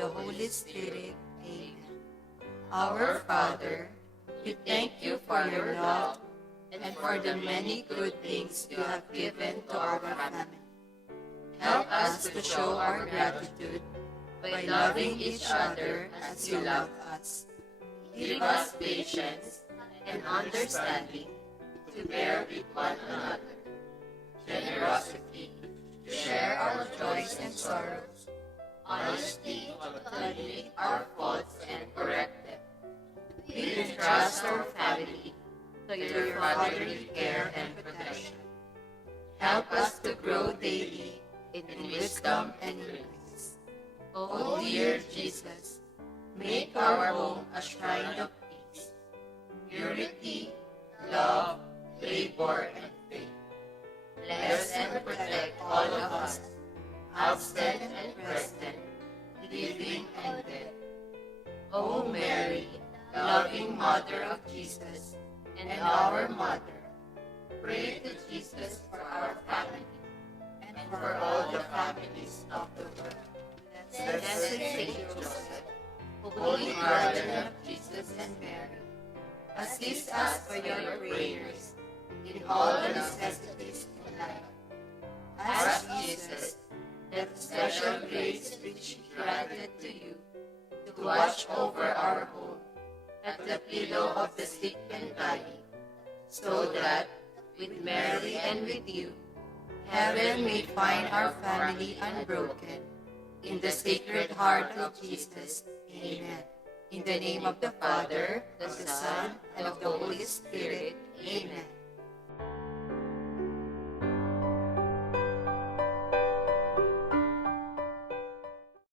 the Holy Spirit. Amen. Our Father, we thank you for your love and for the many good things you have given to our family. Help us to show our gratitude by loving each other as you love us. Give us patience and understanding to bear with one another, generosity to share our joys and sorrows, honesty to admit our faults and correct them. We entrust our family to your fatherly care and protection. Help us to grow daily in wisdom and grace. O dear Jesus, make our home a shrine of peace, purity, love, labor, and faith. Bless and protect all of us, absent and present, living and dead. O Mary, loving Mother of Jesus and our Mother, pray to Jesus for our family and for all the families of the world. Blessed Saint Joseph, Holy Guardian of Jesus and Mary, assist us by your prayers in all the necessities in life. Ask Jesus that special grace which He granted to you to watch over our home at the pillow of the sick and dying, so that, with Mary and with you, heaven may find our family unbroken. In the Sacred Heart of Jesus. Amen. In the name of the Father, the Son, and of the Holy Spirit. Amen.